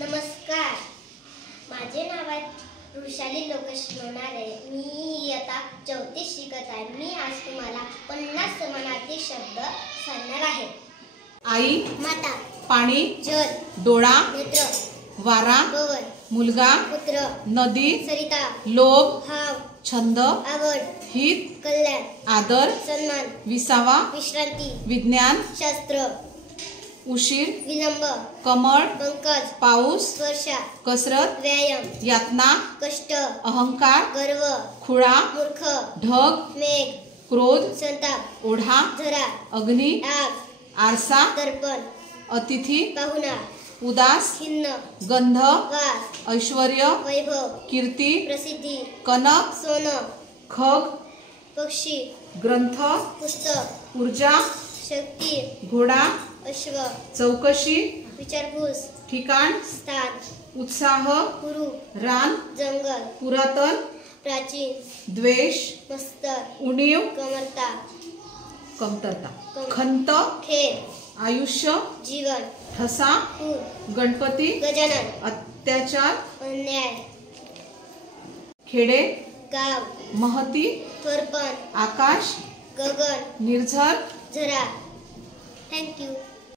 नमस्कार, माझे नाव आहे वृषाली लोकेश लोणारे। मी इयत्ता 4थीत शिकत आहे। मी आज तुम्हाला 50 समानार्थी शब्द सांगणार आहे। आई, माता, पाणी, जल, डोळा, नेत्र, वारा, पवन, मुलगा, पुत्र, नदी, सरिता, लोभ, भाव, छंद, आवड, हित, कल्याण, आदर, सन्मान, विसावा, विश्रांती, विज्ञान, शास्त्र, उशीर, विलंब, कमळ, पंकज, पाऊस, वर्षा, कसरत, व्यायाम, यातना, कष्ट, अहंकार, गर्व, खुळा, मूर्ख, ढग, मेघ, क्रोध, संताप, ओढा, झरा, अग्नी, आग, आरसा, दर्पण, अतिथी, पाहुणा, उदास, खिन्न, गंध, वास, ऐश्वर्य, वैभव, कीर्ती, प्रसिद्धी, कनक, सोनं, खग, पक्षी, ग्रंथ, पुस्तक, ऊर्जा, शक्ती, घोडा, अश्व, चौकशी, विचारपूस, ठिकाण, स्थान, उत्साह, कुरु, रान, जंगल, पुरातन, प्राचीन, द्वेष, मस्तर, उणीव, कमरता, कमतरता, खंत, खेळ, आयुष्य, जीवन, ठसा, पूर, गणपती, गजानन, अत्याचार, अन्याय, खेडे, गाव, महती, थोरपण, आकाश, गगन, निर्झर, झरा। Thank you.